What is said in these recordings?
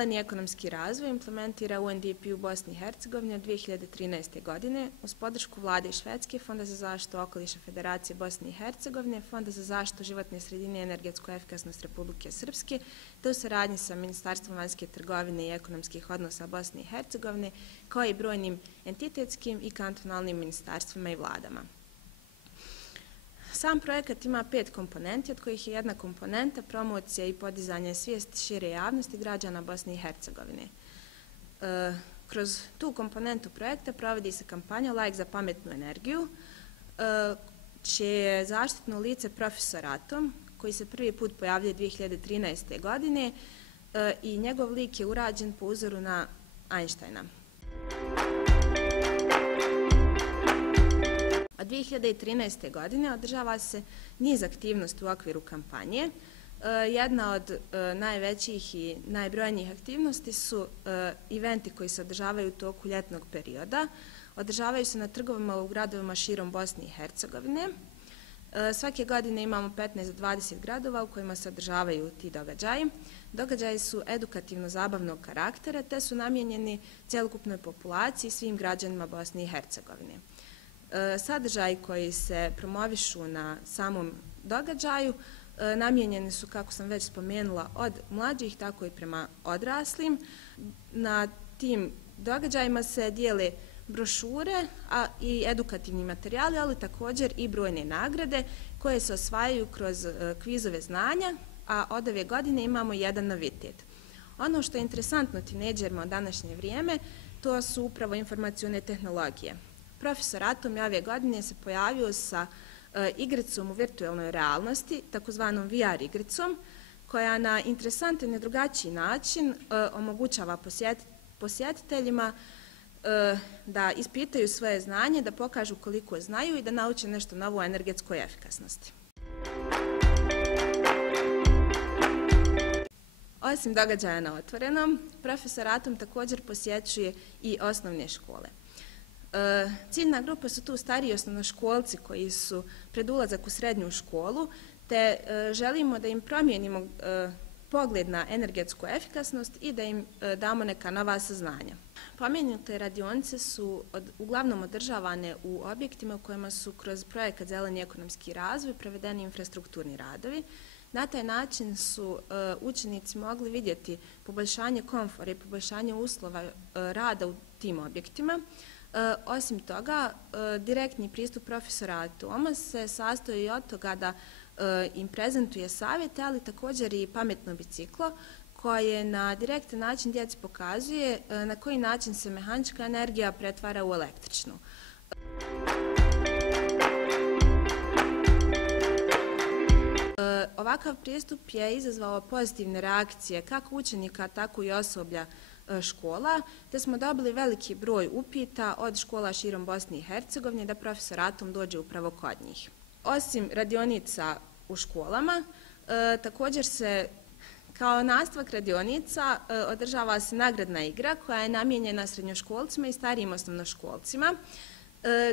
zeleni ekonomski razvoj implementira UNDP u Bosni i Hercegovini od 2013. godine uz podršku Vlade i Švedske, Fonda za zaštitu okoliša Federacije Bosne i Hercegovine, Fonda za zaštitu životne sredine i energetsku efikasnost Republike Srpske, te u saradnji sa Ministarstvom vanjske trgovine i ekonomskih odnosa Bosne i Hercegovine, kao i brojnim entitetskim i kantonalnim ministarstvima i vladama. Sam projekat ima 5 komponenti, od kojih je jedna komponenta promocija i podizanje svijesti šire javnosti građana Bosne i Hercegovine. Kroz tu komponentu projekta provodi se kampanja Like za pametnu energiju, čije je zaštitno lice profesor Atom, koji se prvi put pojavljuje 2013. godine i njegov lik je urađen po uzoru na Einsteina. Od 2013. godine održava se niz aktivnosti u okviru kampanje. Jedna od najvećih i najbrojnijih aktivnosti su eventi koji se održavaju u toku ljetnog perioda. Održavaju se na trgovima u gradovima širom Bosne i Hercegovine. Svake godine imamo 15 do 20 gradova u kojima se održavaju ti događaji. Događaji su edukativno-zabavnog karaktera te su namijenjeni cjelokupnoj populaciji i svim građanima Bosne i Hercegovine. Sadržaji koji se promovišu na samom događaju namijenjeni su, kako sam već spomenula, od mlađih tako i prema odraslim. Na tim događajima se dijele brošure i edukativni materijali, ali također i brojne nagrade koje se osvajaju kroz kvizove znanja, a od ove godine imamo jedan novitet. Ono što je interesantno tinejdžerima u današnje vrijeme, to su upravo informacione tehnologije. Profesor Atom je ove godine se pojavio sa igricom u virtualnoj realnosti, takozvanom VR igricom, koja na interesantan i drugačiji način omogućava posjetiteljima da ispitaju svoje znanje, da pokažu koliko znaju i da nauče nešto novo o energetskoj efikasnosti. Osim događaja na otvorenom, profesor Atom također posjećuje i osnovne škole. Ciljna grupa su tu stariji osnovnoškolci koji su pred ulazak u srednju školu, te želimo da im promijenimo pogled na energetsku efikasnost i da im damo neka nova saznanja. Pomenute radionice su uglavnom održavane u objektima u kojima su kroz projekat Zeleni ekonomski razvoj provedeni infrastrukturni radovi. Na taj način su učenici mogli vidjeti poboljšanje komfora i poboljšanje uslova rada u tim objektima. Osim toga, direktni pristup profesora Atoma se sastoji od toga da im prezentuje savjete, ali također i pametno biciklo koje na direktan način djeci pokazuje na koji način se mehanička energija pretvara u električnu. Ovakav pristup je izazvao pozitivne reakcije kako učenika, tako i osoblja škola, te smo dobili veliki broj upita od škola širom Bosne i Hercegovine da profesor Atom dođe upravo kod njih. Osim radionica u školama, također se kao nastavak radionica održava se nagradna igra koja je namijenjena srednjoškolcima i starijim osnovnoškolcima,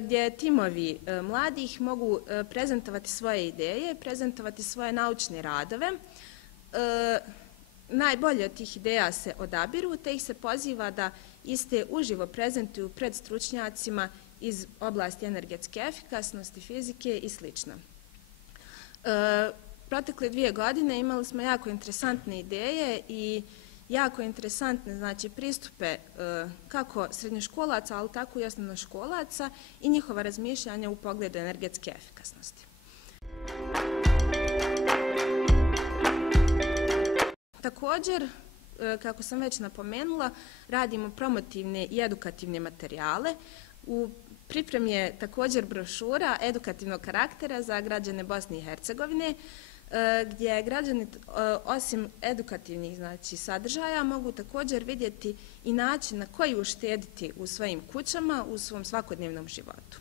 gdje timovi mladih mogu prezentovati svoje ideje, prezentovati svoje naučne radove. Najbolje od tih ideja se odabiru, te ih se poziva da iste uživo prezentuju pred stručnjacima iz oblasti energetske efikasnosti, fizike i sl. Protekle 2 godine imali smo jako interesantne ideje i jako interesantne pristupe kako srednjoškolaca, ali tako i osnovnoškolaca i njihova razmišljanja u pogledu energetske efikasnosti. Također, kako sam već napomenula, radimo promotivne i edukativne materijale. U pripremi je također brošura edukativnog karaktera za građane Bosne i Hercegovine, gdje građani osim edukativnih sadržaja mogu također vidjeti i način na koji uštediti u svojim kućama, u svom svakodnevnom životu.